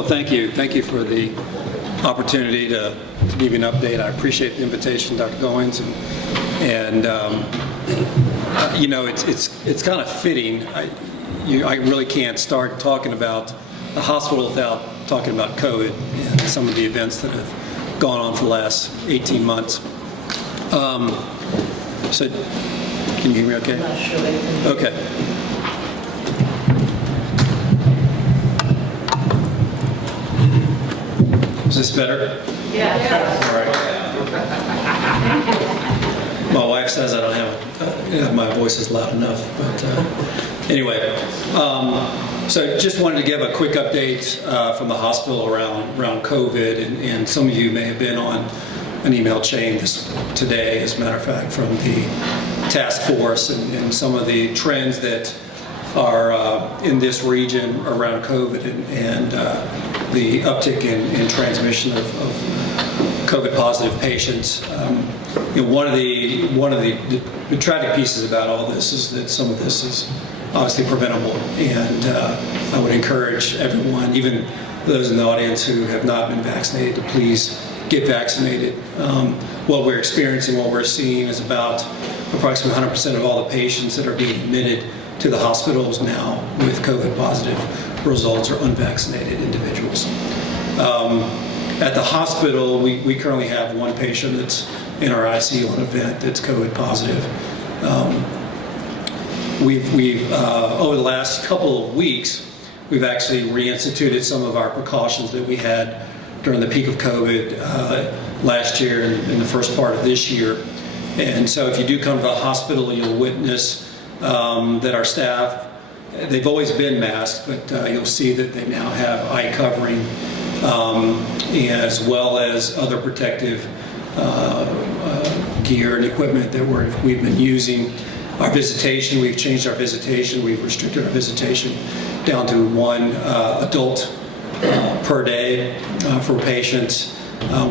Well, thank you. Thank you for the opportunity to give you an update. I appreciate the invitation, Dr. Goins, and you know, it's kind of fitting. I really can't start talking about the hospital without talking about COVID and some of the events that have gone on for the last 18 months. So, can you hear me okay? I'm not sure they can. Okay. Is this better? Yeah. All right. My wife says I don't have, my voice is loud enough, but anyway. So just wanted to give a quick update from the hospital around COVID, and some of you may have been on an email chain today, as a matter of fact, from the task force and some of the trends that are in this region around COVID and the uptick in transmission of COVID positive patients. You know, one of the tragic pieces about all this is that some of this is obviously preventable, and I would encourage everyone, even those in the audience who have not been vaccinated, to please get vaccinated. What we're experiencing, what we're seeing is about approximately 100% of all the patients that are being admitted to the hospitals now with COVID positive results are unvaccinated individuals. At the hospital, we currently have one patient that's in our ICU on event that's COVID positive. We've over the last couple of weeks, we've actually reinstituted some of our precautions that we had during the peak of COVID last year and in the first part of this year. And so if you do come to the hospital, you'll witness that our staff, they've always been masked, but you'll see that they now have eye covering as well as other protective gear and equipment that we've been using. Our visitation, we've changed our visitation. We've restricted our visitation down to one adult per day for patients.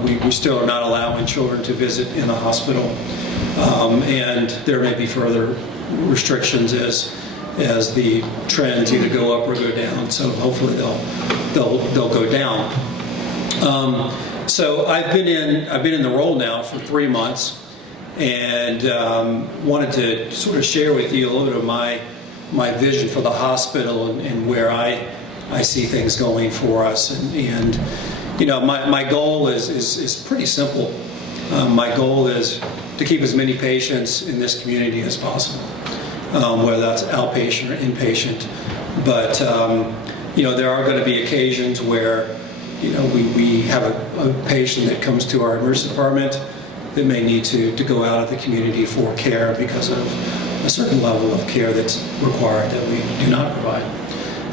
We still are not allowing children to visit in the hospital, and there may be further restrictions as the trends either go up or go down. So hopefully they'll go down. So I've been in the role now for 3 months, and wanted to sort of share with you a little bit of my vision for the hospital and where I see things going for us. And you know, my goal is pretty simple. My goal is to keep as many patients in this community as possible, whether that's outpatient or inpatient. But you know, there are going to be occasions where, you know, we have a patient that comes to our emergency department that may need to go out of the community for care because of a certain level of care that's required that we do not provide.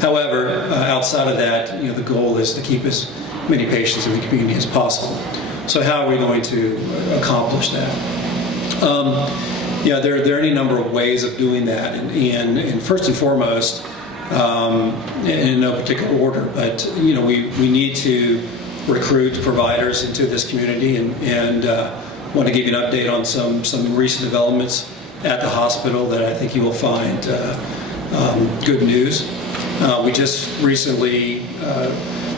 However, outside of that, you know, the goal is to keep as many patients in the community as possible. So how are we going to accomplish that? Yeah, there are any number of ways of doing that, and first and foremost, in no particular order, but you know, we need to recruit providers into this community, and want to give you an update on some recent developments at the hospital that I think you will find good news. We just recently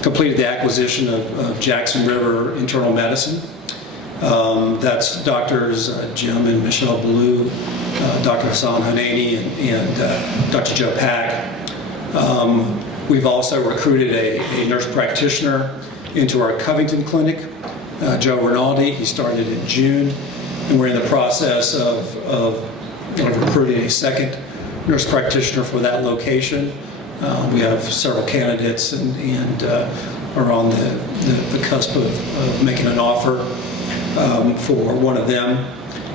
completed the acquisition of Jackson River Internal Medicine. That's Doctors Jim and Michelle Blue, Dr. Hassan Hanani, and Dr. Joe Pack. We've also recruited a nurse practitioner into our Covington Clinic, Joe Rinaldi. He started in June, and we're in the process of recruiting a second nurse practitioner for that location. We have several candidates and are on the cusp of making an offer for one of them.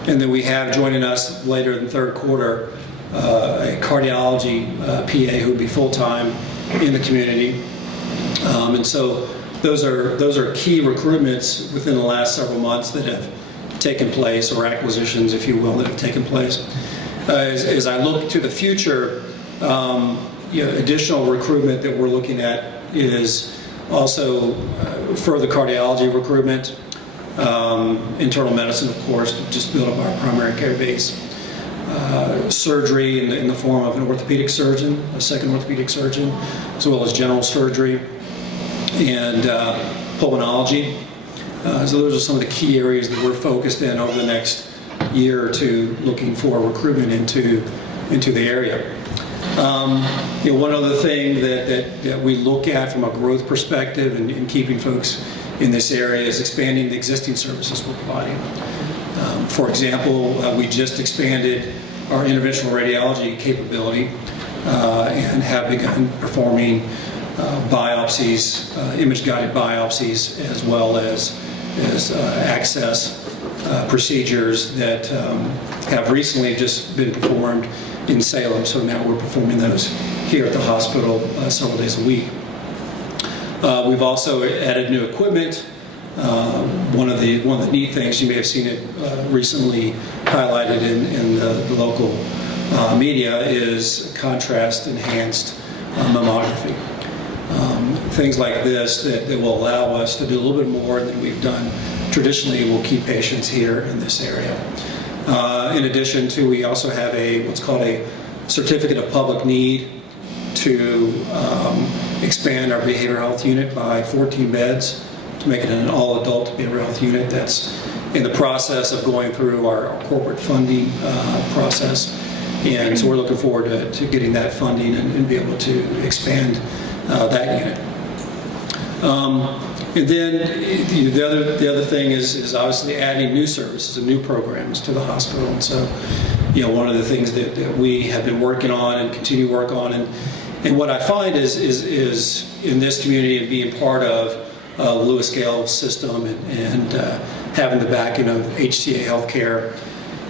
And then we have joining us later in the third quarter a cardiology PA who would be full-time in the community. And so those are key recruitments within the last several months that have taken place, or acquisitions, if you will, that have taken place. As I look to the future, you know, additional recruitment that we're looking at is also further cardiology recruitment, internal medicine, of course, to just build up our primary care base, surgery in the form of an orthopedic surgeon, a second orthopedic surgeon, as well as general surgery. and pulmonology. So those are some of the key areas that we're focused in over the next year or two, looking for recruitment into the area. One other thing that we look at from a growth perspective in keeping folks in this area is expanding the existing services we're providing. For example, we just expanded our interventional radiology capability and have begun performing biopsies, image-guided biopsies, as well as access procedures that have recently just been performed in Salem. So now we're performing those here at the hospital several days a week. We've also added new equipment. One of the neat things, you may have seen it recently highlighted in the local media, is contrast enhanced mammography. Things like this that will allow us to do a little bit more than we've done traditionally will keep patients here in this area. In addition to, we also have what's called a certificate of public need to expand our behavioral health unit by 14 beds to make it an all-adult behavioral health unit. That's in the process of going through our corporate funding process. And so we're looking forward to getting that funding and be able to expand that unit. And then the other thing is obviously adding new services and new programs to the hospital. And so, one of the things that we have been working on and continue to work on, and what I find is in this community and being part of the LewisGale system and having the backing of HCA Healthcare,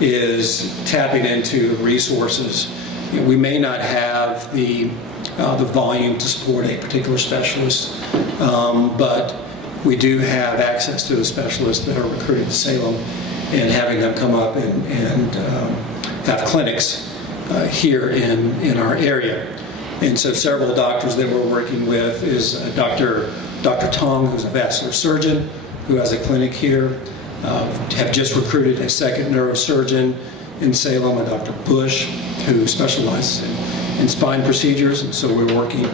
is tapping into resources. We may not have the volume to support a particular specialist, but we do have access to the specialists that are recruited to Salem, and having them come up and have clinics here in our area. And so several doctors that we're working with is Dr. Tong, who's a vascular surgeon, who has a clinic here. Have just recruited a second neurosurgeon in Salem, a Dr. Bush, who specializes in spine procedures. And so we're working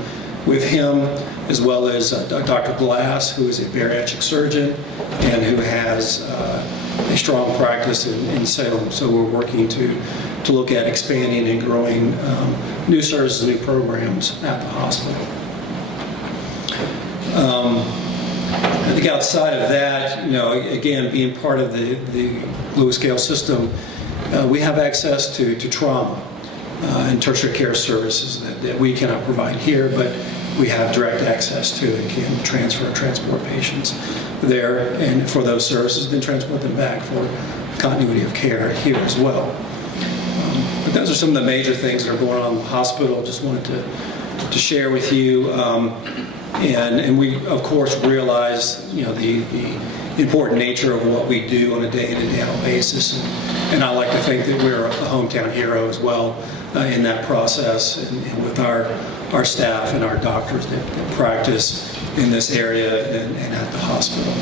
with him, as well as Dr. Glass, who is a bariatric surgeon and who has a strong practice in Salem. So we're working to look at expanding and growing new services, new programs at the hospital. I think outside of that, again, being part of the LewisGale system, we have access to trauma and tertiary care services that we cannot provide here, but we have direct access to and can transport patients there, and for those services, then transport them back for continuity of care here as well. But those are some of the major things that are going on in the hospital. Just wanted to share with you. And we, of course, realize, the important nature of what we do on a day-in and day-out basis. And I like to think that we're a hometown hero as well in that process, and with our staff and our doctors that practice in this area and at the hospital.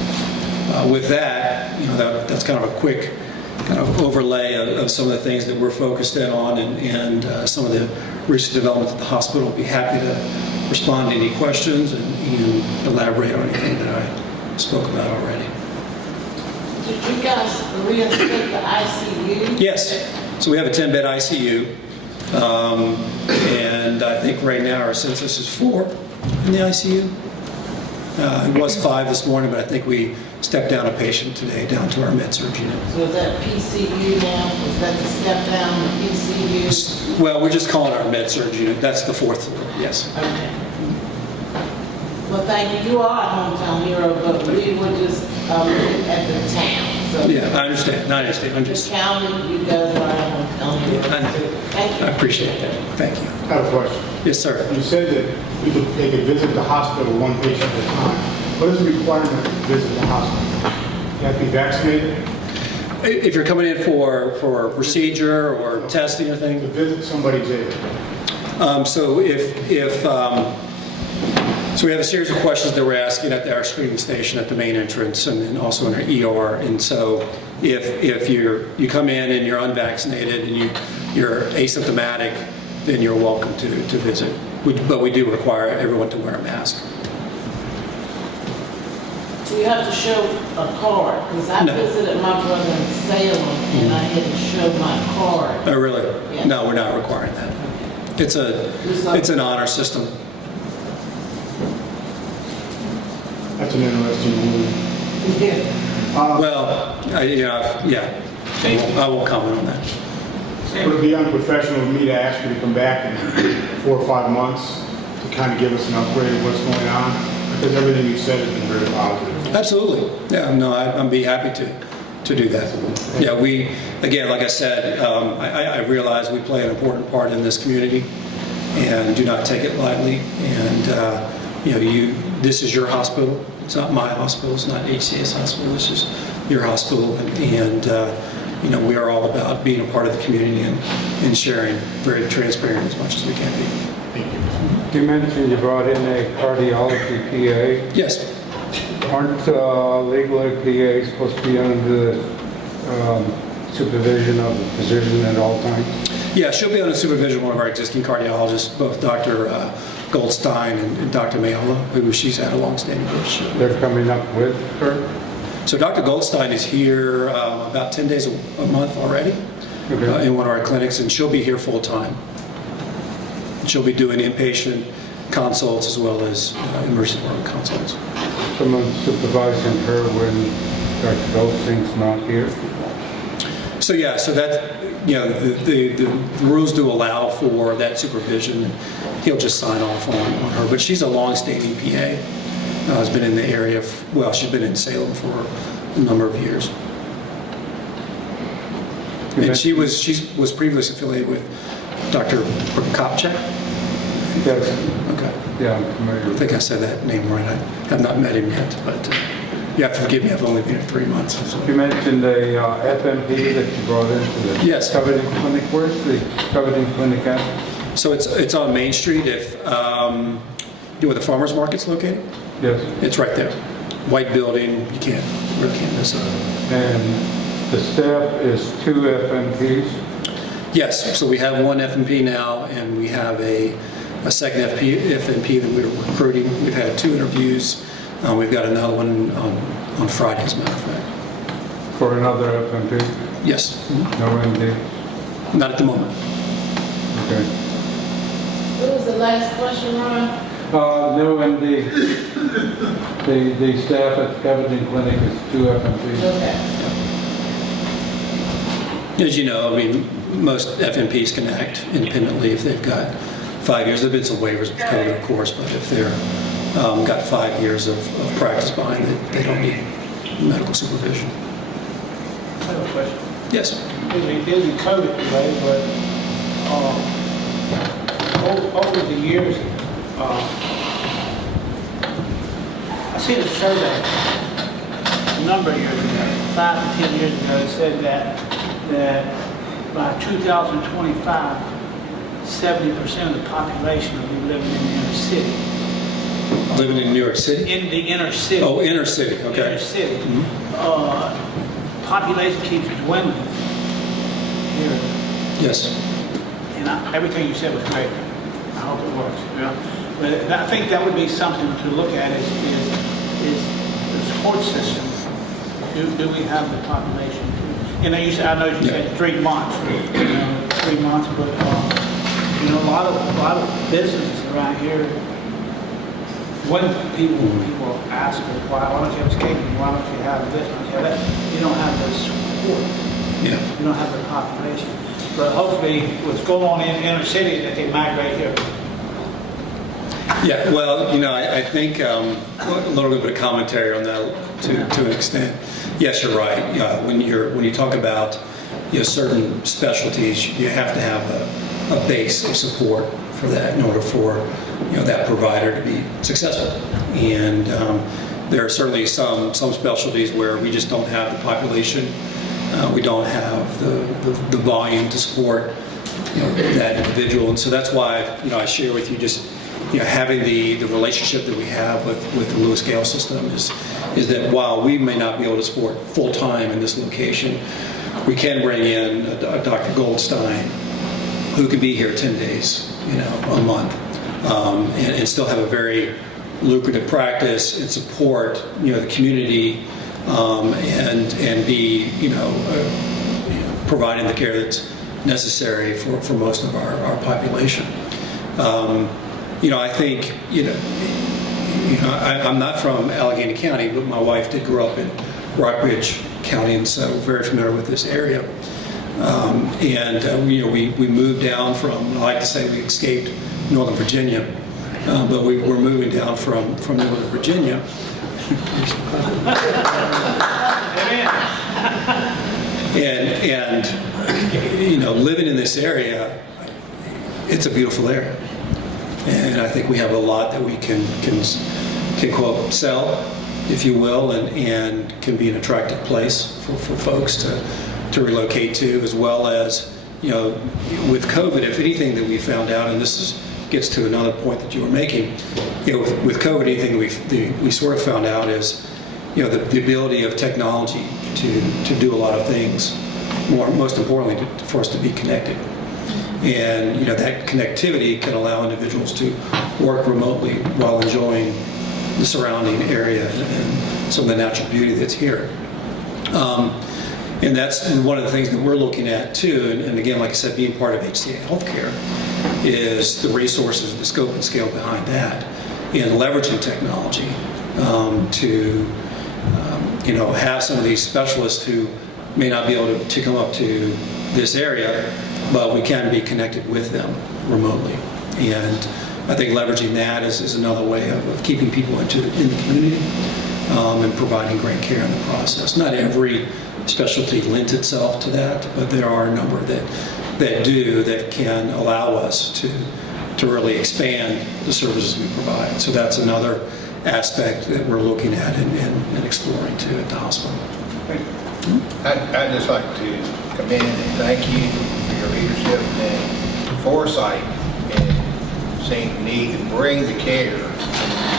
With that, that's kind of a quick kind of overlay of some of the things that we're focused in on and some of the recent developments at the hospital. I'll be happy to respond to any questions and elaborate on anything that I spoke about already. Did you guys reinstate the ICU? Yes. So we have a 10-bed ICU. And I think right now our census is 4 in the ICU. It was 5 this morning, but I think we stepped down a patient today down to our med-surg unit. So is that PCU now? Is that the step down, the PCU? Well, we're just calling it our med-surg unit. That's the 4th floor, yes. Okay. Well, thank you. You are a hometown hero, but we were just looking at the town. So yeah, I understand. I'm just... The county, you guys are a hometown hero. Thank you. I appreciate that. Thank you. I have a question. Yes, sir. You said that they could visit the hospital one patient at a time. What is the requirement to visit the hospital? You have to be vaccinated? If you're coming in for a procedure or testing or To thing, visit somebody there. So we have a series of questions that we're asking at our screening station at the main entrance and then also in our ER. And so if you come in and you're unvaccinated and you're asymptomatic, then you're welcome to visit. But we do require everyone to wear a mask. you have to show a card, because I No. visited my brother in Salem, and I had to show my card. Oh, really? Yeah. No, we're not requiring that. It's an honor system. That's an interesting move. Yeah. Well, yeah. I won't comment on that. Would it be unprofessional of me to ask you to come back in 4 or 5 months to kind of give us an upgrade of what's going on? Because everything you said has been very positive. Absolutely. Yeah, no, I'd be happy to do that. Yeah, we, again, like I said, I realize we play an important part in this community and do not take it lightly. And, this is your hospital. It's not my hospital. It's not HCS hospital. This is your hospital. And we are all about being a part of the community and sharing, very transparent as much as we can be. Thank you. You mentioned you brought in a cardiology PA. Yes. Aren't legally PAs supposed to be under the supervision of the physician at all times? Yeah, she'll be under supervision of one of our existing cardiologists, both Dr. Goldstein and Dr. Mayola, who she's had a long-standing relationship with. They're coming up with her? So Dr. Goldstein is here about 10 days a month already in one of our clinics, and she'll be here full-time. She'll be doing inpatient consults as well as emergency department consults. Someone supervising her when Dr. Goldstein's not here? So yeah, so that, the rules do allow for that supervision. He'll just sign off on her, but she's a long-standing PA. Has been in the area, she's been in Salem for a number of years. And she was previously affiliated with Dr. Kopchak? Yes. Okay. Yeah, I'm familiar. I think I said that name right. I have not met him yet, but you have to forgive me, I've only been here 3 months. So. You mentioned a FMP that you brought into the Yes. Covington Clinic. Where's the Covington Clinic at? So it's on Main Street. If where the farmers market's located, Yes. it's right there. White building. You really can't miss it. And the staff is 2 FMPs. Yes. So we have one FMP now, and we have a second FMP that we're recruiting. We've had 2 interviews. We've got another one on Friday, as a matter of fact. For another FMP? Yes. No MD? Not at the moment. Okay. What was the last question, Ron? No MD. The staff at the Covington Clinic is 2 FMPs. Okay. As you know, most FMPs can act independently if they've got 5 years. There have been some waivers with COVID, of course, but if they're got 5 years of practice behind it, they don't need medical supervision. I have a question. Yes. It isn't COVID related, but over the years, I seen a survey a number of years ago, 5 to 10 years ago, it said that by 2025, 70% of the population will be living in the inner city. Living in New York City? In the inner city. Oh, inner city. Okay. Inner city. Mhm. Population keeps dwindling here. Yes. And everything you said was great. I hope it works. Yeah. But I think that would be something to look at is the support system. Do we have the population? I know you said 3 months. 3 months, but a lot of businesses around here. When people ask, why don't you have skating? Why don't you have this? Why don't you have that? You don't have the support. Yeah. You don't have the population. But hopefully, what's going on in the inner city, that they migrate here. Yeah, well, I think a little bit of commentary on that to an extent. Yes, you're right. When you talk about certain specialties, you have to have a base of support for that in order for that provider to be successful. And there are certainly some specialties where we just don't have the population. We don't have the volume to support that individual, and so that's why I share with you just having the relationship that we have with the LewisGale system is that while we may not be able to support full time in this location, we can bring in a Dr. Goldstein who could be here 10 days a month and still have a very lucrative practice and support, the community, and be, providing the care that's necessary for most of our population. I think, I'm not from Alleghany County, but my wife did grow up in Rockbridge County, and so very familiar with this area. We moved down from, I like to say we escaped Northern Virginia, but we're moving down from Northern Virginia. And living in this area, it's a beautiful area. And I think we have a lot that we can quote, sell, if you will, and can be an attractive place for folks to relocate to, as well as, with COVID, if anything that we found out, and this gets to another point that you were making, with COVID, anything we sort of found out is, the ability of technology to do a lot of things, most importantly, for us to be connected. And that connectivity can allow individuals to work remotely while enjoying the surrounding area and some of the natural beauty that's here. And that's one of the things that we're looking at too. And again, like I said, being part of HCA Healthcare is the resources, the scope and scale behind that, and leveraging technology to have some of these specialists who may not be able to come up to this area, but we can be connected with them remotely. And I think leveraging that is another way of keeping people in the community and providing great care in the process. Not every specialty lends itself to that, but there are a number that can allow us to really expand the services we provide. So that's another aspect that we're looking at and exploring too at the hospital. I'd just like to commend and thank you for your leadership and foresight in seeing the need to bring the care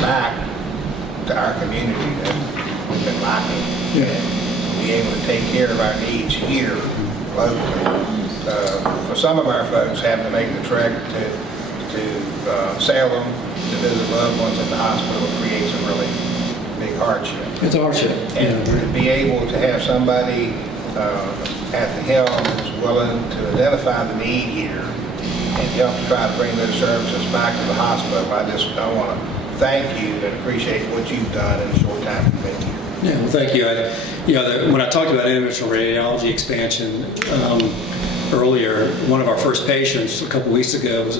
back to our community that we've been lacking. And be able to take care of our needs here locally. For some of our folks having to make the trek to Salem to visit loved ones at the hospital creates a really big hardship. It's a hardship. And to be able to have somebody at the helm who's willing to identify the need here and help try to bring those services back to the hospital, I want to thank you and appreciate what you've done in the short time you've been here. Yeah, well, thank you. When I talked about interventional radiology expansion earlier, one of our first patients a couple weeks ago was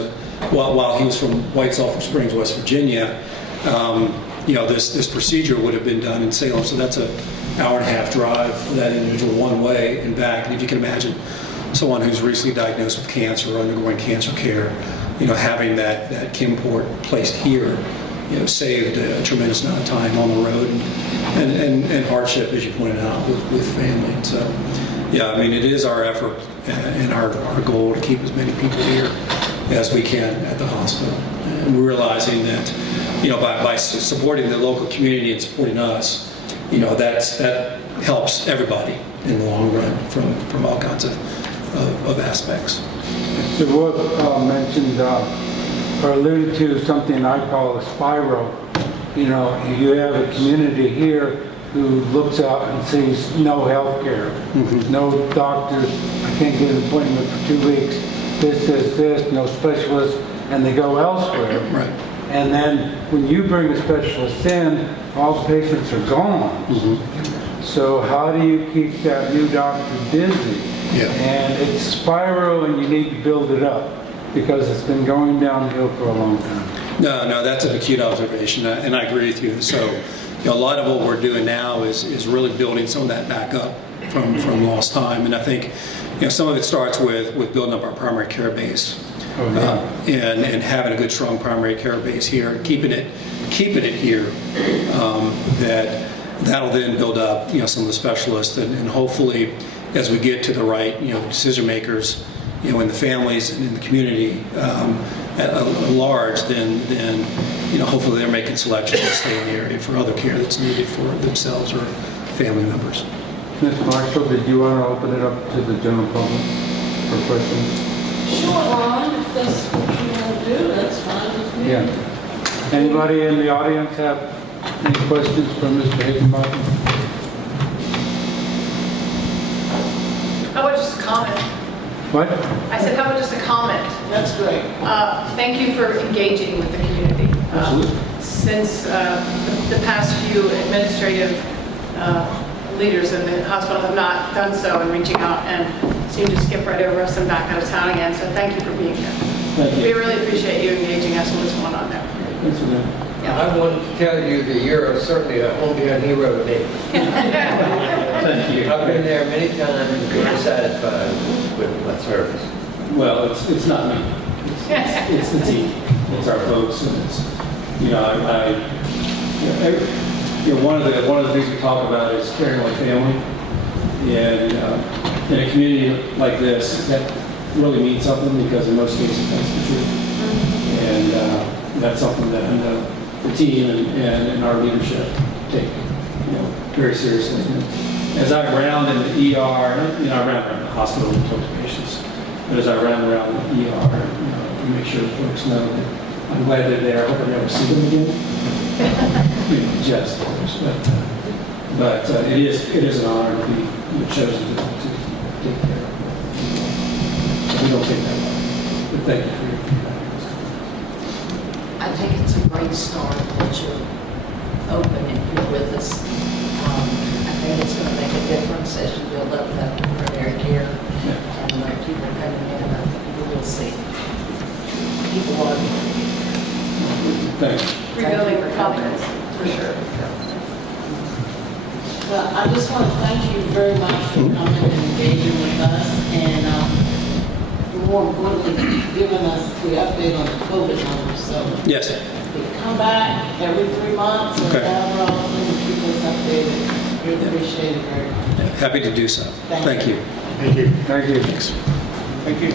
while he was from White Sulphur Springs, West Virginia. This procedure would have been done in Salem, so that's an hour-and-a-half drive for that individual one way and back. And if you can imagine someone who's recently diagnosed with cancer or undergoing cancer care, having that Kim port placed here, saved a tremendous amount of time on the road and hardship, as you pointed out, with family. And so, it is our effort and our goal to keep as many people here as we can at the hospital. And we're realizing that, by supporting the local community and supporting us, that helps everybody in the long run from all kinds of aspects. The work mentioned or alluded to something I call a spiral. You have a community here who looks out and sees no health care, no doctors, I can't get an appointment for 2 weeks, this, no specialist, and they go elsewhere. Right. And then when you bring a specialist in, all patients are gone. So how do you keep that new doctor busy? Yeah. And it's spiral and you need to build it up because it's been going downhill for a long time. No, that's an acute observation, and I agree with you. So, a lot of what we're doing now is really building some of that back up from lost time, and I think, some of it starts with building up our primary care base, and having a good, strong primary care base here, keeping it here. That'll then build up, some of the specialists, and hopefully, as we get to the right, decision makers, in the families and in the community at large, then hopefully they're making selections to stay in the area for other care that's needed for themselves or family members. Ms. Marshall, did you want to open it up to the general public for questions? Sure, Ron, if that's what you want to do, that's fine with me. Yeah. Anybody in the audience have any questions for Mr. Higginbotham? How about just a comment? What? I said, how about just a comment? That's great. Thank you for engaging with the community. Since the past few administrative leaders in the hospital have not done so in reaching out and seem to skip right over us and back out of town again. So thank you for being here. Thank you. We really appreciate you engaging us in what's going on there. Thanks for that. Yeah. I want to tell you that you're certainly a hometown hero to me. Thank you. I've been there many times and been satisfied with my service. Well, it's not me. It's the team. It's our folks, and it's, you know, one of the things we talk about is caring like family, and in a community like this, that really means something because in most cases that's the truth, and that's something that I know the team and our leadership take, very seriously. As I round in the ER, I round around the hospital and talk to patients, but as I round around the ER, to make sure the folks know that I'm glad they're there. I hope I never see them again. Just, of course, but it is an honor to be chosen to take care of them. We don't take that lightly. But thank you for your feedback. I think it's a great start that you're open and here with us. I think it's going to make a difference as you build up that primary care and people coming in. I think you will see people want to be treated. Thank you. Rebuilding for confidence, for sure. Well, I just want to thank you very much for coming and engaging with us, and more importantly, giving us the update on the COVID numbers. So Yes. we come back every 3 months or Okay. whatever else and keep us updated. We appreciate it very much. Happy to do so. Thank Thank you. you. Thank you. Thank you. Thanks. Thank you.